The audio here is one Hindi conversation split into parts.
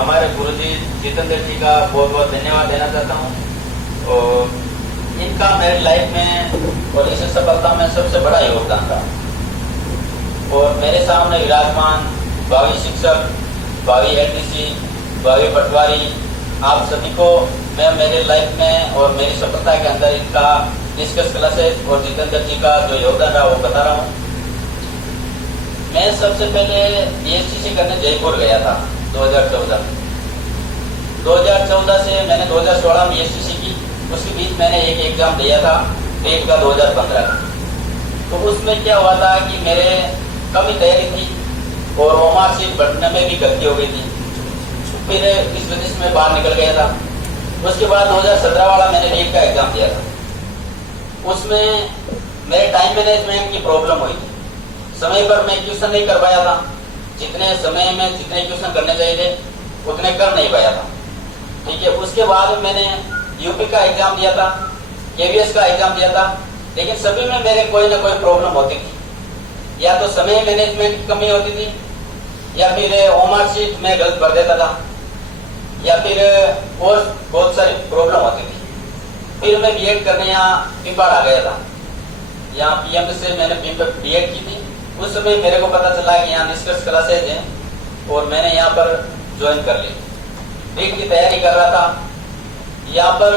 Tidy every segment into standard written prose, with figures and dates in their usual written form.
हमारे गुरुजी जितेंद्र जी का बहुत बहुत धन्यवाद देना चाहता हूँ। और इनका मेरी लाइफ में और इस सफलता में सबसे बड़ा योगदान था। और मेरे सामने विराजमान भावी शिक्षक, भावी एलटीसी, भावी पटवारी, आप सभी को मैं मेरे लाइफ में और मेरी सफलता के अंदर इनका डिस्कस क्लासेस और जितेंद्र जी का जो योगदान रहा वो बता रहा हूँ। मैं सबसे पहले बीएससी करने जयपुर गया था 2014 में। 2014 से मैंने 2016 में बीएससी की। उसके बीच मैंने एक एग्जाम दिया था टेट का 2015 का। तो उसमें क्या हुआ था कि मेरे कम ही तैयारी थी और वो मार्कशीट बढ़ने में भी गलती हो गई थी। फिर इस वजह से मैं बाहर निकल गया था। उसके बाद 2017 वाला मैंने नीट का एग्जाम दिया था। उसमें मेरे टाइम मैनेजमेंट की प्रॉब्लम हुई थी। समय पर मैं ट्यूशन नहीं कर पाया था। जितने समय में जितने ट्यूशन करने चाहिए थे उतने कर नहीं पाया था। ठीक है। उसके बाद मैंने यूपी का एग्जाम दिया था, केवीएस का एग्जाम दिया था, लेकिन सभी में मेरे कोई ना कोई प्रॉब्लम होती थी। या तो समय मैनेजमेंट की कमी होती थी, या फिर होमवर्क में गलत भर देता था, या फिर और बहुत सारी प्रॉब्लम होती थी। फिर मैं बीएड करने यहाँ पिंपाड़ आ गया था। यहाँ पीएम से मैंने बीएड की थी। उस समय मेरे को पता चला कि यहाँ निष्कर्ष क्लासेज हैं और मैंने यहाँ पर ज्वाइन कर ली। नीट की तैयारी कर रहा था। यहाँ पर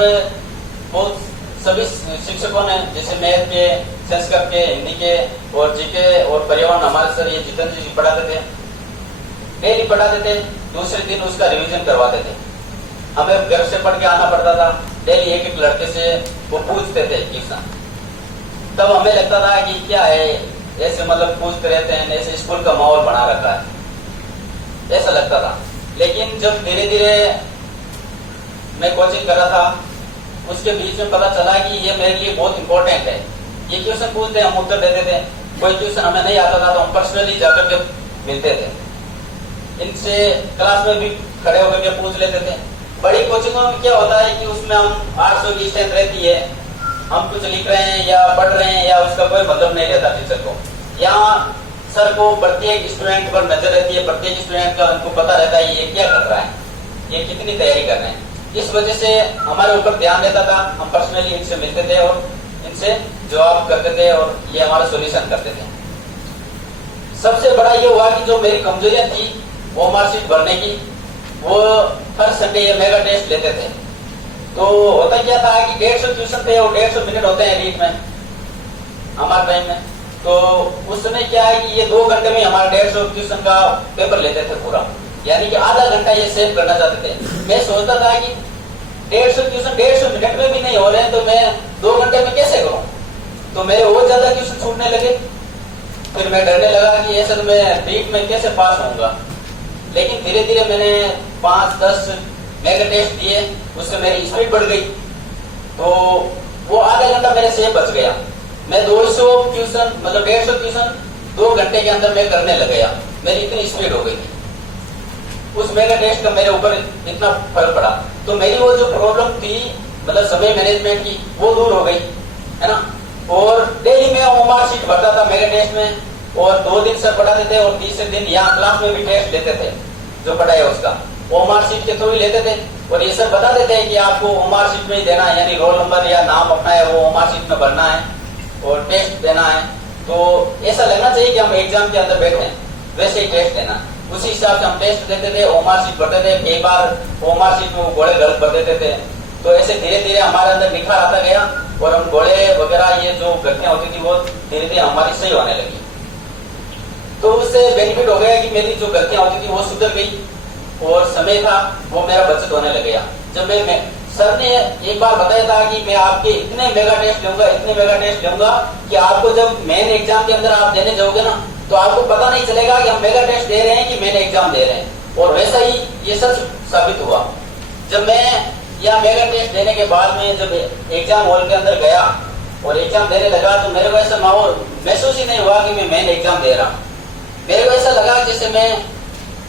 बहुत सभी शिक्षकों ने, जैसे मैथ के, संस्कृत के, हिंदी के और जीके और पर्यावरण, हमारे सर ये जितेंद्र जी पढ़ाते थे। डेली पढ़ाते थे, दूसरे दिन उसका रिवीजन करवाते थे। हमें घर से पढ़ के आना पड़ता था। डेली एक एक लड़के से वो पूछते थे ट्यूशन। तब हमें लगता था कि क्या है, ऐसे मतलब पूछते रहते हैं, ऐसे स्कूल का माहौल बना रखा है, ऐसा लगता था। लेकिन जब धीरे धीरे मैं कोचिंग कर रहा था, उसके बीच में पता चला कि ये मेरे लिए बहुत इंपॉर्टेंट है। ये क्वेश्चन पूछते हम उत्तर देते थे। कोई क्वेश्चन हमें नहीं आता था तो हम पर्सनली जाकर के मिलते थे। इनसे क्लास में भी खड़े होकर के पूछ लेते थे। बड़ी कोचिंगों में क्या होता है कि उसमें हम 800 की स्ट्रेंथ रहती है, हम कुछ लिख रहे हैं या पढ़ रहे हैं या उसका कोई मतलब नहीं रहता टीचर को। यहाँ सर को प्रत्येक स्टूडेंट पर नजर रहती है, प्रत्येक स्टूडेंट का उनको पता रहता है ये क्या कर रहा है, ये कितनी तैयारी कर रहे हैं। इस वजह से हमारे ऊपर ध्यान रहता था। हम पर्सनली इनसे मिलते थे और इनसे जवाब करते थे और ये हमारा सोल्यूशन करते थे। सबसे बड़ा ये हुआ कि जो मेरी कमजोरियां थी वो मार्कशीट भरने की, वो हर संडे ये मेगा टेस्ट लेते थे। तो होता क्या था कि 150 ट्यूशन थे और 150 मिनट होते हैं नीट में हमारे टाइम में। तो उस समय क्या है कि ये 2 घंटे में हमारा 150 ट्यूशन का पेपर लेते थे पूरा, यानी कि आधा घंटा ये सेव करना चाहते थे। मैं सोचता था कि 150 ट्यूशन 150 मिनट में भी नहीं हो रहे हैं तो मैं 2 घंटे में कैसे करूं। तो मेरे और ज्यादा ट्यूशन छूटने लगे। फिर मैं डरने लगा कि ऐसे तो मैं नीट में कैसे पास होऊंगा। लेकिन धीरे धीरे मैंने 5-10 मेगा टेस्ट दिए, उससे मेरी स्पीड बढ़ गई। तो वो आधा घंटा मेरे से बच गया। मैं 200 ट्यूशन मतलब 150 ट्यूशन 2 घंटे के अंदर मैं करने लग गया। मेरी इतनी स्पीड हो गई थी। उस मेगा टेस्ट का मेरे ऊपर इतना फर्क पड़ा। तो मेरी वो जो प्रॉब्लम थी मतलब समय मैनेजमेंट की, वो दूर हो गई, है ना। और डेली मैं होमवर्क शीट भरता था मेगा टेस्ट में, और 2 दिन सर पढ़ाते थे और तीसरे दिन यहाँ क्लास में भी टेस्ट लेते थे। जो पढ़ाई है उसका होमवर्क शीट के थ्रू ही लेते थे। और ये सर बता देते हैं कि आपको होमवर्क शीट में ही देना है, यानी रोल नंबर या नाम अपना है वो होमवर्क शीट में भरना है और टेस्ट देना है। तो ऐसा लगना चाहिए कि हम एग्जाम के अंदर बैठे हैं, वैसे ही टेस्ट देना। उसी हिसाब से हम टेस्ट देते थे, होमवर्क शीट भरते थे। कई बार होमवर्क शीट में गोले गलत भर देते थे। तो ऐसे धीरे धीरे हमारे अंदर निखार आता गया और हम गोले वगैरह ये जो गलतियां होती थी वो धीरे धीरे हमारी सही होने लगी। तो उससे बेनिफिट हो गया कि मेरी जो गलतियां होती थी वो सुधर गई और समय था वो मेरा बचत होने लग गया। जब मैं सर ने एक बार बताया था कि मैं आपके इतने मेगा टेस्ट लूंगा, इतने मेगा टेस्ट लूंगा कि आपको जब मेन एग्जाम के अंदर आप देने जाओगे ना तो आपको पता नहीं चलेगा कि हम मेगा टेस्ट दे रहे हैं कि मेन एग्जाम दे रहे हैं। और वैसा ही ये सच साबित हुआ। जब मैं यह मेगा टेस्ट देने के बाद में जब एग्जाम हॉल के अंदर गया और एग्जाम देने लगा तो मेरे को ऐसा माहौल महसूस ही नहीं हुआ कि मैं मेन एग्जाम दे रहा हूँ। मेरे को ऐसा लगा जैसे मैं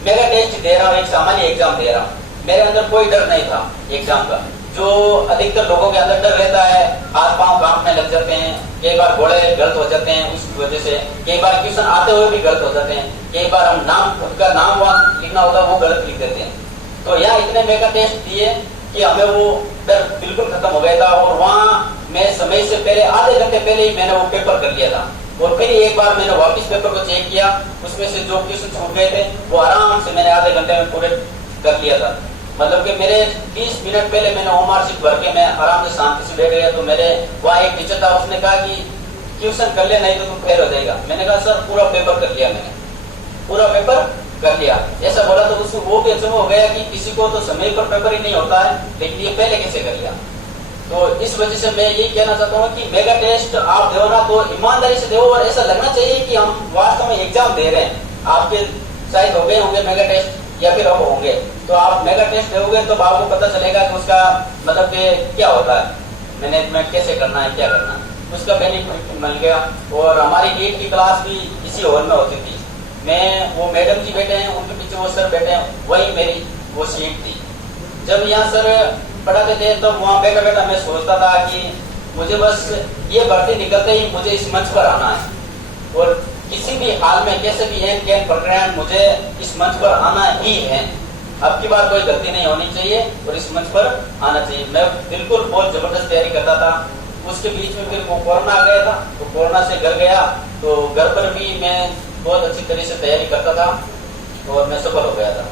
मेगा टेस्ट दे रहा हूँ, एक सामान्य एग्जाम दे रहा हूँ। मेरे अंदर कोई डर नहीं था एग्जाम का, जो अधिकतर लोगों के अंदर डर रहता है। हाथ पांव कांपने लग जाते हैं, कई बार घोड़े गलत हो जाते हैं उस वजह से, कई बार क्वेश्चन आते हुए भी गलत हो जाते हैं, कई बार हम नाम खुद का नाम वहां लिखना होता है वो गलत लिख देते हैं। तो यहाँ इतने मेगा टेस्ट दिए कि हमें वो डर बिल्कुल खत्म हो गया था। और वहाँ मैं समय से पहले आधे घंटे पहले ही मैंने वो पेपर कर लिया था। और फिर एक बार मैंने वापस पेपर को चेक किया, उसमें से जो क्वेश्चन छूट गए थे वो आराम से मैंने आधे घंटे में पूरे कर लिया था। मतलब कि मेरे 20 मिनट पहले मैंने ओमआर शीट भर के मैं आराम से शांति से बैठ गया। तो मेरे वहाँ एक टीचर था, उसने कहा कि ट्यूशन कर ले नहीं तो तुम फेल हो जाएगा। मैंने कहा सर पूरा पेपर कर लिया, मैंने पूरा पेपर कर लिया ऐसा बोला। तो उसको वो भी अचंभव हो गया कि किसी को तो समय पर पेपर ही नहीं होता है, लेकिन ये पहले कैसे कर लिया। तो इस वजह से मैं यही कहना चाहता हूँ कि मेगा टेस्ट आप दो ना तो ईमानदारी से दो, और ऐसा लगना चाहिए कि हम वास्तव में एग्जाम दे रहे हैं। आपके शायद हो गए होंगे मेगा टेस्ट या फिर अब होंगे, तो आप मेगा टेस्ट दोगे तो आपको पता चलेगा कि उसका मतलब कि क्या होता है, मैनेजमेंट कैसे करना है, क्या करना है, उसका बेनिफिट मिल गया। और हमारी नीट की क्लास भी इसी हॉल में होती थी। मैं वो मैडम जी बैठे हैं, उनके पीछे वो सर बैठे हैं, वही मेरी वो सीट थी। जब यहाँ सर पढ़ाते थे तो वहाँ बैठा बैठा मैं सोचता था कि मुझे बस ये भर्ती निकलते ही मुझे इस मंच पर आना है, और किसी भी हाल में कैसे भी एन कैन प्रक्रिया मुझे इस मंच पर आना ही है। अब की बार कोई गलती नहीं होनी चाहिए और इस मंच पर आना चाहिए। मैं बिल्कुल बहुत जबरदस्त तैयारी करता था। उसके बीच में फिर वो कोरोना आ गया था, तो कोरोना से घर गया, तो घर पर भी मैं बहुत अच्छी तरह से तैयारी करता था और मैं सफल हो गया था।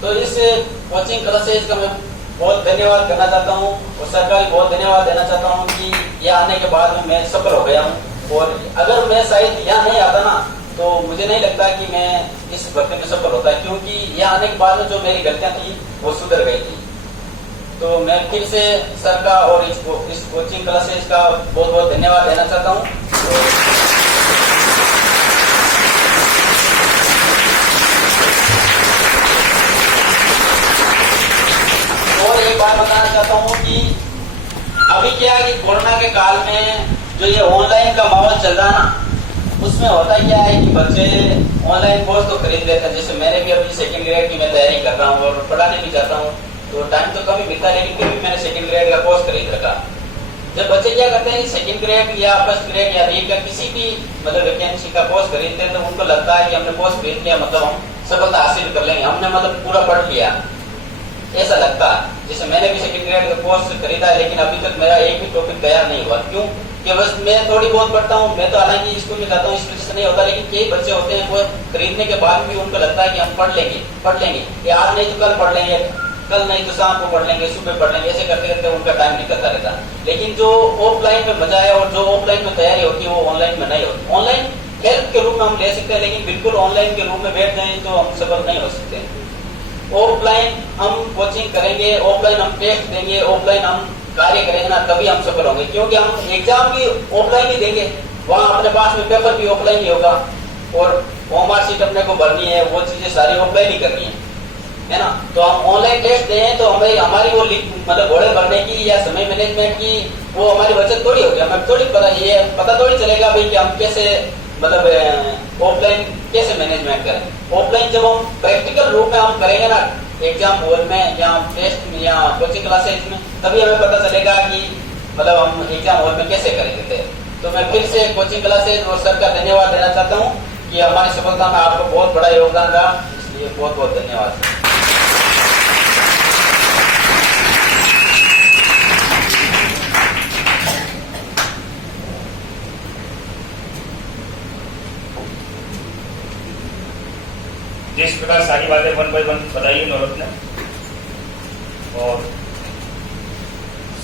तो इस कोचिंग क्लासेज का मैं बहुत धन्यवाद करना चाहता हूँ और सर का भी बहुत धन्यवाद देना चाहता हूँ कि यहाँ आने के बाद में मैं सफल हो गया हूँ। और अगर मैं शायद यहाँ नहीं आता ना तो मुझे नहीं लगता कि मैं इस भर्ती में सफल होता, क्योंकि यहाँ आने के बाद में जो मेरी गलतियाँ थी वो सुधर गई थी। तो मैं फिर से सर का और इस कोचिंग क्लासेज का बहुत बहुत धन्यवाद देना चाहता हूँ। और एक बात बताना चाहता हूँ कि अभी क्या है कि कोरोना के काल में जो ये ऑनलाइन का माहौल चल रहा है ना, उसमें होता क्या है कि बच्चे ऑनलाइन कोर्स तो खरीद लेते हैं। जैसे मैंने भी अभी सेकंड ग्रेड की मैं तैयारी कर रहा हूँ और पढ़ाने भी चाहता हूँ, तो टाइम तो कम ही मिलता है, लेकिन फिर भी मैंने सेकंड ग्रेड का कोर्स खरीद रखा। जब बच्चे क्या करते हैं सेकंड ग्रेड या फर्स्ट ग्रेड या रीड का किसी भी मतलब वैकेंसी का कोर्स खरीदते हैं, तो उनको लगता है कि हमने कोर्स खरीद लिया मतलब हम सफलता हासिल कर लेंगे, हमने मतलब पूरा पढ़ लिया, ऐसा लगता है। जैसे मैंने भी सेकंड ग्रेड का कोर्स खरीदा है, लेकिन अभी तक मेरा एक भी टॉपिक तैयार नहीं हुआ। क्यों? कि बस मैं थोड़ी बहुत पढ़ता हूँ, मैं तो हालांकि स्कूल में जाता हूँ, इस वजह से नहीं होता। लेकिन कई बच्चे होते हैं वो खरीदने के बाद भी उनको लगता है कि हम पढ़ लेंगे, कि आज नहीं तो कल पढ़ लेंगे, कल नहीं तो शाम को पढ़ लेंगे, सुबह पढ़ लेंगे, ऐसे करते करते उनका टाइम निकलता रहता। लेकिन जो ऑफलाइन में मजा है और जो ऑफलाइन में तैयारी होती है वो ऑनलाइन में नहीं होती। ऑनलाइन हेल्प के रूप में हम ले सकते हैं, लेकिन बिल्कुल ऑनलाइन के रूप में बैठ जाए तो हम सफल नहीं हो सकते। ऑफलाइन हम कोचिंग करेंगे, ऑफलाइन हम टेस्ट देंगे, ऑफलाइन हम कार्य करेंगे ना, तभी हम सफल होंगे। क्योंकि हम एग्जाम भी ऑफलाइन ही देंगे, वहाँ अपने पास में पेपर भी ऑफलाइन ही होगा और ओमआर शीट अपने को भरनी है, वो चीजें सारी ऑफलाइन ही करनी है ना। तो हम ऑनलाइन टेस्ट दें तो हमारी वो मतलब घोड़े भरने की या समय मैनेजमेंट की वो हमारी बचत थोड़ी होगी। हमें थोड़ी पता थोड़ी चलेगा भाई कि हम कैसे मतलब ऑफलाइन कैसे मैनेजमेंट करें। ऑफलाइन जब हम प्रैक्टिकल रूप में हम करेंगे ना एग्जाम हॉल में या टेस्ट में या कोचिंग क्लासेज में, तभी हमें पता चलेगा कि मतलब हम एग्जाम हॉल में कैसे करेंगे। तो मैं फिर से कोचिंग क्लासेज और सर का धन्यवाद देना चाहता हूँ कि हमारी सफलता में आपको बहुत बड़ा योगदान रहा, इसलिए बहुत बहुत धन्यवाद। जिस प्रकार सारी बातें वन बाय वन बताई नौरत ने, और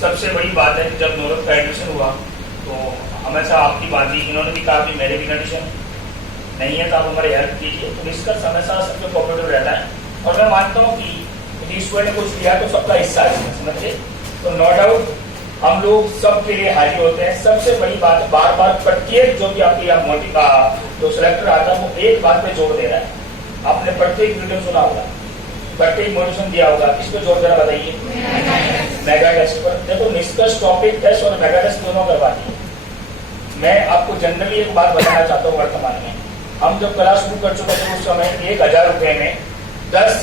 सबसे बड़ी बात है कि जब नौरत का एडमिशन हुआ तो हमेशा आपकी बात ही, इन्होंने भी कहा कि मेरे भी कंडीशन नहीं है तो आप हमारी हेल्प कीजिए। तो निष्कर्ष हमेशा सबसे कोऑपरेटिव रहता है और मैं मानता हूँ कि स्टूडेंट ने कुछ किया तो सबका हिस्सा है, समझिए। तो नो डाउट हम लोग सबके लिए हाजिर होते हैं। सबसे बड़ी बात बार बार प्रत्येक जो भी आपके यहाँ मोटिव का जो सिलेक्टर आता है वो एक बात पे जोर दे रहा है। आपने प्रत्येक वीडियो सुना होगा, प्रत्येक मोटिवेशन दिया होगा, किस पे जोर दे रहा बताइए? मेगा टेस्ट पर। देखो निष्कर्ष टॉपिक टेस्ट और मेगा टेस्ट दोनों करवाती है। मैं आपको जनरली एक बात बताना चाहता हूँ, वर्तमान में हम जब क्लास शुरू कर चुके थे उस समय 1000 रुपए में 10